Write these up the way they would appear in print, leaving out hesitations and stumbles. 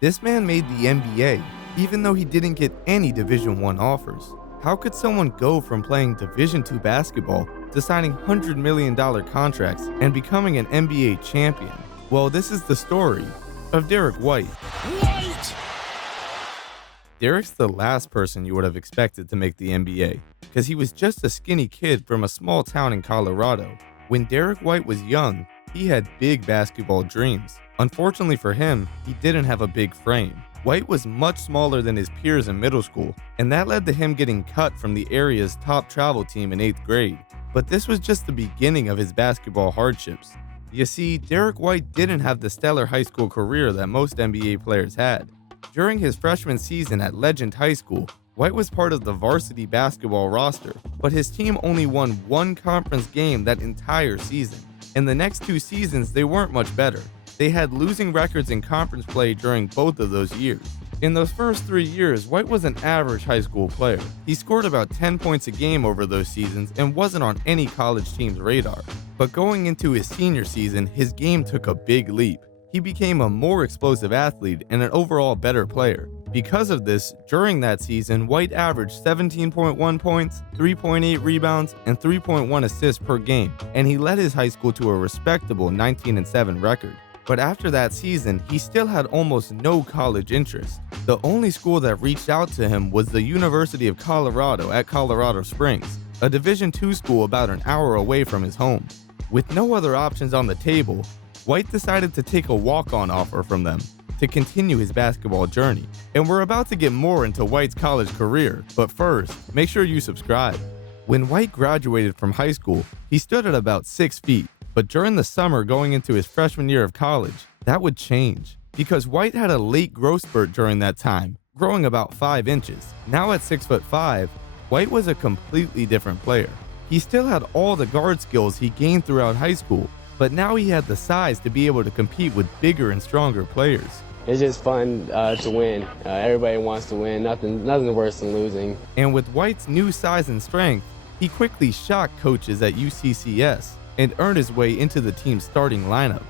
This man made the NBA, even though he didn't get any Division I offers. How could someone go from playing Division II basketball to signing $100 million contracts and becoming an NBA champion? Well, this is the story of Derrick White. Derrick's the last person you would have expected to make the NBA, because he was just a skinny kid from a small town in Colorado. When Derrick White was young, he had big basketball dreams. Unfortunately for him, he didn't have a big frame. White was much smaller than his peers in middle school, and that led to him getting cut from the area's top travel team in 8th grade. But this was just the beginning of his basketball hardships. You see, Derrick White didn't have the stellar high school career that most NBA players had. During his freshman season at Legend High School, White was part of the varsity basketball roster, but his team only won one conference game that entire season. In the next 2 seasons, they weren't much better. They had losing records in conference play during both of those years. In those first 3 years, White was an average high school player. He scored about 10 points a game over those seasons and wasn't on any college team's radar. But going into his senior season, his game took a big leap. He became a more explosive athlete and an overall better player. Because of this, during that season, White averaged 17.1 points, 3.8 rebounds, and 3.1 assists per game, and he led his high school to a respectable 19-7 record. But after that season, he still had almost no college interest. The only school that reached out to him was the University of Colorado at Colorado Springs, a Division II school about an hour away from his home. With no other options on the table, White decided to take a walk-on offer from them to continue his basketball journey. And we're about to get more into White's college career, but first, make sure you subscribe. When White graduated from high school, he stood at about 6 feet. But during the summer going into his freshman year of college, that would change, because White had a late growth spurt during that time, growing about 5 inches. Now at 6'5", White was a completely different player. He still had all the guard skills he gained throughout high school, but now he had the size to be able to compete with bigger and stronger players. It's just fun to win. Everybody wants to win. Nothing worse than losing. And with White's new size and strength, he quickly shocked coaches at UCCS and earned his way into the team's starting lineup.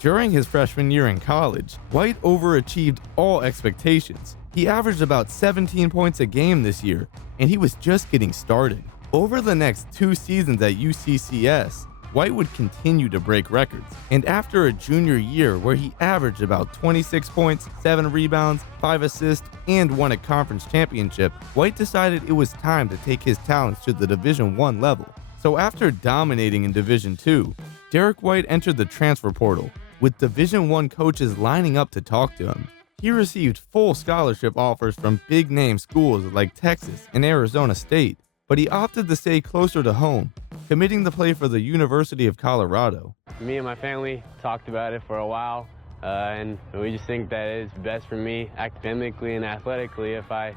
During his freshman year in college, White overachieved all expectations. He averaged about 17 points a game this year, and he was just getting started. Over the next 2 seasons at UCCS, White would continue to break records, and after a junior year where he averaged about 26 points, 7 rebounds, 5 assists, and won a conference championship, White decided it was time to take his talents to the Division I level. So after dominating in Division II, Derrick White entered the transfer portal, with Division I coaches lining up to talk to him. He received full scholarship offers from big-name schools like Texas and Arizona State, but he opted to stay closer to home, committing to play for the University of Colorado. Me and my family talked about it for a while, and we just think that it's best for me academically and athletically if I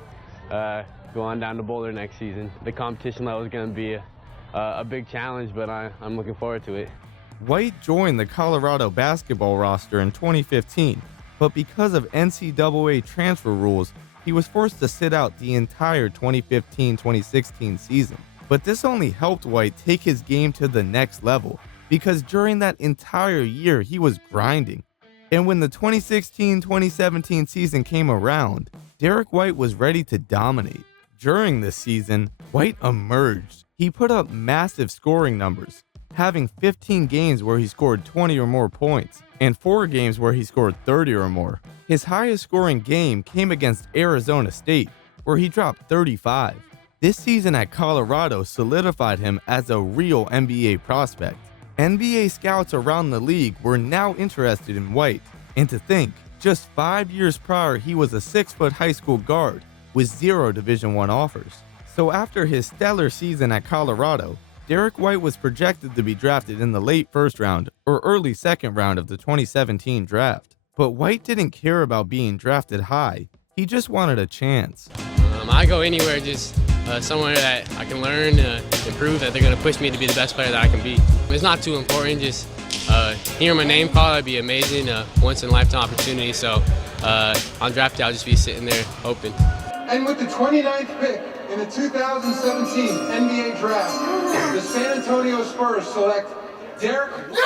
go on down to Boulder next season. The competition level is going to be a big challenge, but I'm looking forward to it. White joined the Colorado basketball roster in 2015, but because of NCAA transfer rules, he was forced to sit out the entire 2015-2016 season. But this only helped White take his game to the next level, because during that entire year he was grinding. And when the 2016-2017 season came around, Derrick White was ready to dominate. During this season, White emerged. He put up massive scoring numbers, having 15 games where he scored 20 or more points, and 4 games where he scored 30 or more. His highest scoring game came against Arizona State, where he dropped 35. This season at Colorado solidified him as a real NBA prospect. NBA scouts around the league were now interested in White, and to think, just 5 years prior he was a 6-foot high school guard with 0 Division I offers. So after his stellar season at Colorado, Derrick White was projected to be drafted in the late first round or early second round of the 2017 draft. But White didn't care about being drafted high, he just wanted a chance. I go anywhere, just somewhere that I can learn and prove that they're going to push me to be the best player that I can be. It's not too important, just hearing my name called would be amazing, once-in-a-lifetime opportunity. So on draft day, I'll just be sitting there hoping. And with the 29th pick in the 2017 NBA Draft, the San Antonio Spurs select Derrick White.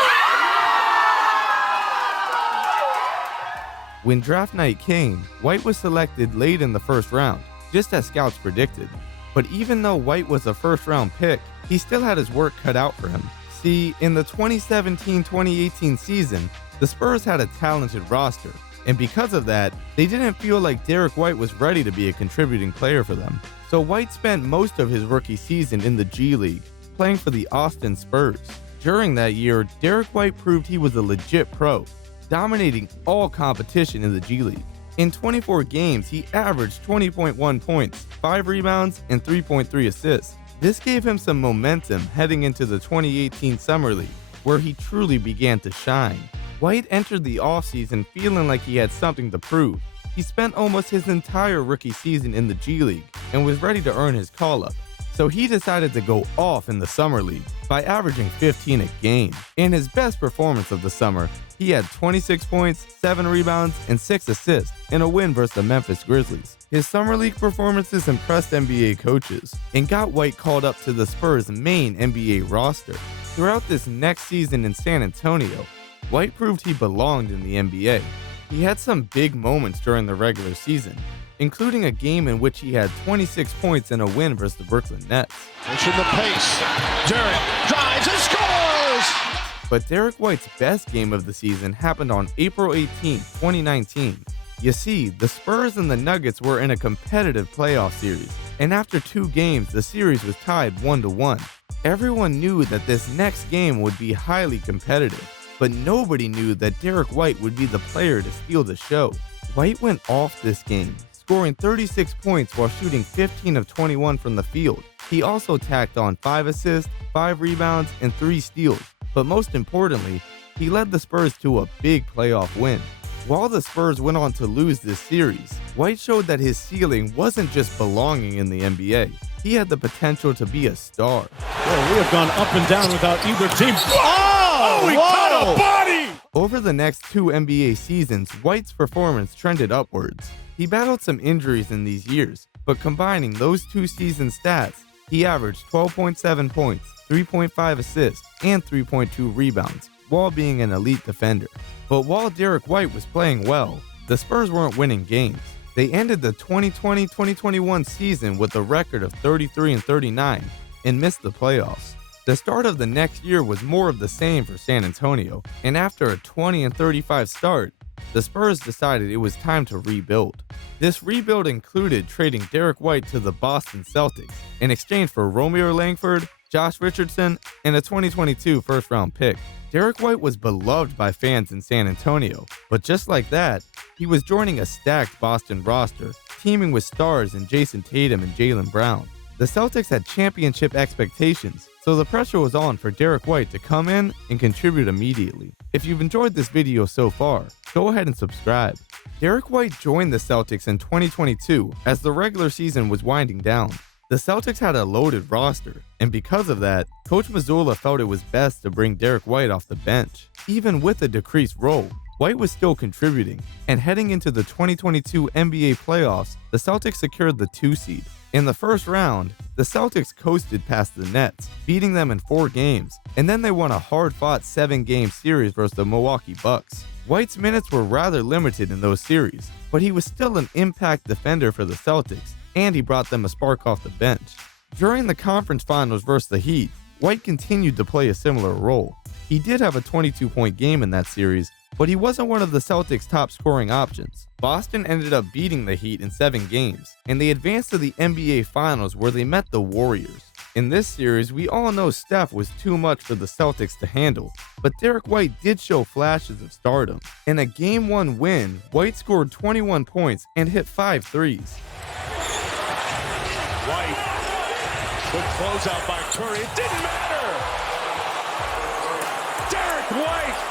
When draft night came, White was selected late in the first round, just as scouts predicted. But even though White was a first-round pick, he still had his work cut out for him. See, in the 2017-2018 season, the Spurs had a talented roster, and because of that, they didn't feel like Derrick White was ready to be a contributing player for them. So White spent most of his rookie season in the G League, playing for the Boston Spurs. During that year, Derrick White proved he was a legit pro, dominating all competition in the G League. In 24 games, he averaged 20.1 points, 5 rebounds, and 3.3 assists. This gave him some momentum heading into the 2018 Summer League, where he truly began to shine. White entered the offseason feeling like he had something to prove. He spent almost his entire rookie season in the G League and was ready to earn his call-up. So he decided to go off in the Summer League by averaging 15 a game. In his best performance of the summer, he had 26 points, 7 rebounds, and 6 assists in a win versus the Memphis Grizzlies. His Summer League performances impressed NBA coaches and got White called up to the Spurs' main NBA roster. Throughout this next season in San Antonio, White proved he belonged in the NBA. He had some big moments during the regular season, including a game in which he had 26 points in a win versus the Brooklyn Nets. Pushing the pace. Derrick drives and scores! But Derrick White's best game of the season happened on April 18, 2019. You see, the Spurs and the Nuggets were in a competitive playoff series, and after 2 games, the series was tied 1-1. Everyone knew that this next game would be highly competitive, but nobody knew that Derrick White would be the player to steal the show. White went off this game, scoring 36 points while shooting 15 of 21 from the field. He also tacked on 5 assists, 5 rebounds, and 3 steals. But most importantly, he led the Spurs to a big playoff win. While the Spurs went on to lose this series, White showed that his ceiling wasn't just belonging in the NBA. He had the potential to be a star. Well, we have gone up and down without either team. Oh, he caught a body! Over the next 2 NBA seasons, White's performance trended upwards. He battled some injuries in these years, but combining those 2 season stats, he averaged 12.7 points, 3.5 assists, and 3.2 rebounds, while being an elite defender. But while Derrick White was playing well, the Spurs weren't winning games. They ended the 2020-2021 season with a record of 33-39 and missed the playoffs. The start of the next year was more of the same for San Antonio, and after a 20-35 start, the Spurs decided it was time to rebuild. This rebuild included trading Derrick White to the Boston Celtics in exchange for Romeo Langford, Josh Richardson, and a 2022 first-round pick. Derrick White was beloved by fans in San Antonio, but just like that, he was joining a stacked Boston roster, teaming with stars in Jason Tatum and Jaylen Brown. The Celtics had championship expectations, so the pressure was on for Derrick White to come in and contribute immediately. If you've enjoyed this video so far, go ahead and subscribe. Derrick White joined the Celtics in 2022 as the regular season was winding down. The Celtics had a loaded roster, and because of that, Coach Mazzulla felt it was best to bring Derrick White off the bench. Even with a decreased role, White was still contributing, and heading into the 2022 NBA playoffs, the Celtics secured the 2 seed. In the first round, the Celtics coasted past the Nets, beating them in 4 games, and then they won a hard-fought 7-game series versus the Milwaukee Bucks. White's minutes were rather limited in those series, but he was still an impact defender for the Celtics, and he brought them a spark off the bench. During the conference finals versus the Heat, White continued to play a similar role. He did have a 22-point game in that series, but he wasn't one of the Celtics' top scoring options. Boston ended up beating the Heat in 7 games, and they advanced to the NBA Finals where they met the Warriors. In this series, we all know Steph was too much for the Celtics to handle, but Derrick White did show flashes of stardom. In a Game 1 win, White scored 21 points and hit 5 threes. White. Good closeout by Curry. It didn't matter. Derrick White.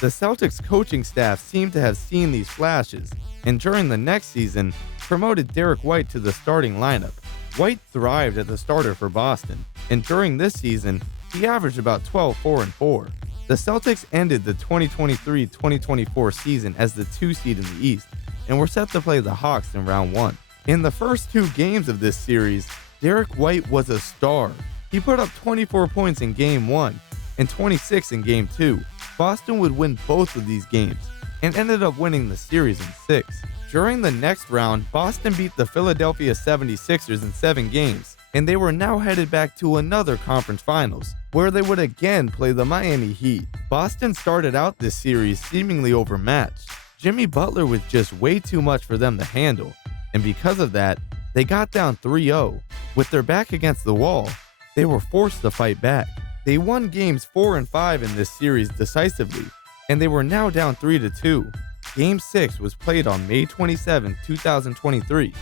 The Celtics coaching staff seemed to have seen these flashes, and during the next season, promoted Derrick White to the starting lineup. White thrived as a starter for Boston, and during this season, he averaged about 12-4-4. The Celtics ended the 2023-2024 season as the 2 seed in the East, and were set to play the Hawks in round 1. In the first 2 games of this series, Derrick White was a star. He put up 24 points in Game 1 and 26 in Game 2. Boston would win both of these games, 26-24. and ended up winning the series in 6. During the next round, Boston beat the Philadelphia 76ers in 7 games, and they were now headed back to another conference finals, where they would again play the Miami Heat. Boston started out this series seemingly overmatched. Jimmy Butler was just way too much for them to handle, and because of that, they got down 3-0. With their back against the wall, they were forced to fight back. They won games 4 and 5 in this series decisively, and they were now down 3-2. Game 6 was played on May 27, 2023,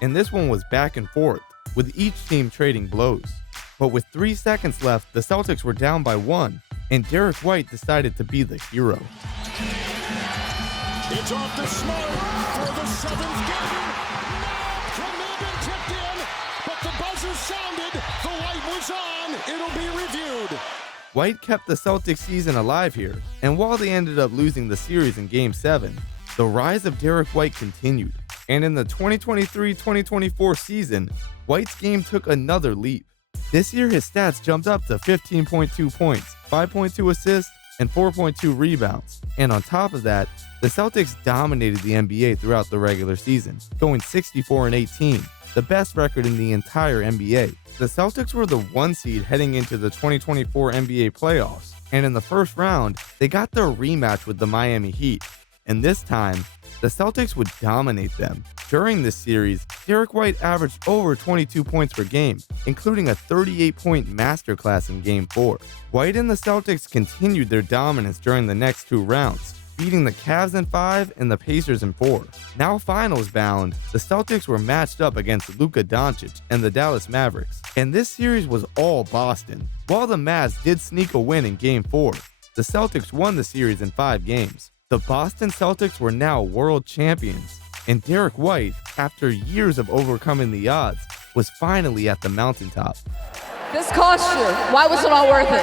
and this one was back and forth, with each team trading blows. But with 3 seconds left, the Celtics were down by 1, and Derrick White decided to be the hero. It's off to Smart for the 7th game. Now Clement tipped in, but the buzzer sounded. The light was on. It'll be reviewed. White kept the Celtics season alive here, and while they ended up losing the series in Game 7, the rise of Derrick White continued, and in the 2023-2024 season, White's game took another leap. This year his stats jumped up to 15.2 points, 5.2 assists, and 4.2 rebounds, and on top of that, the Celtics dominated the NBA throughout the regular season, going 64-18, the best record in the entire NBA. The Celtics were the 1 seed heading into the 2024 NBA playoffs, and in the first round, they got their rematch with the Miami Heat, and this time, the Celtics would dominate them. During this series, Derrick White averaged over 22 points per game, including a 38-point masterclass in Game 4. White and the Celtics continued their dominance during the next 2 rounds, beating the Cavs in 5 and the Pacers in 4. Now finals bound, the Celtics were matched up against Luka Doncic and the Dallas Mavericks, and this series was all Boston. While the Mavs did sneak a win in Game 4, the Celtics won the series in 5 games. The Boston Celtics were now world champions, and Derrick White, after years of overcoming the odds, was finally at the mountaintop. This cost you. Why was it all worth it?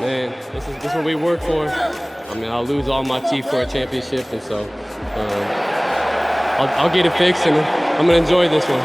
Man, this is what we work for. I mean, I'll lose all my teeth for a championship, and so I'll get it fixed, and I'm going to enjoy this one.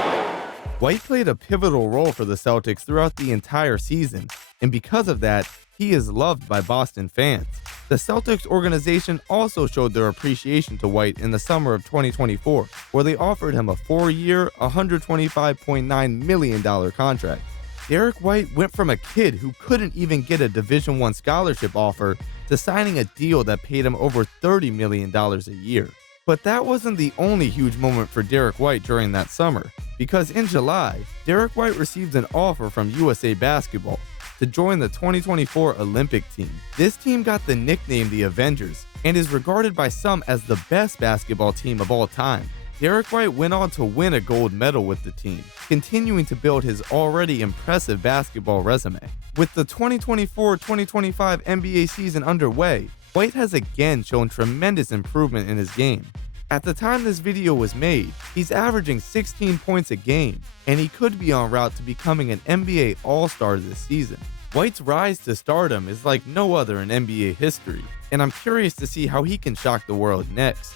White played a pivotal role for the Celtics throughout the entire season, and because of that, he is loved by Boston fans. The Celtics organization also showed their appreciation to White in the summer of 2024, where they offered him a 4-year, $125.9 million contract. Derrick White went from a kid who couldn't even get a Division I scholarship offer to signing a deal that paid him over $30 million a year. But that wasn't the only huge moment for Derrick White during that summer, because in July, Derrick White received an offer from USA Basketball to join the 2024 Olympic team. This team got the nickname the Avengers and is regarded by some as the best basketball team of all time. Derrick White went on to win a gold medal with the team, continuing to build his already impressive basketball resume. With the 2024-2025 NBA season underway, White has again shown tremendous improvement in his game. At the time this video was made, he's averaging 16 points a game, and he could be en route to becoming an NBA All-Star this season. White's rise to stardom is like no other in NBA history, and I'm curious to see how he can shock the world next.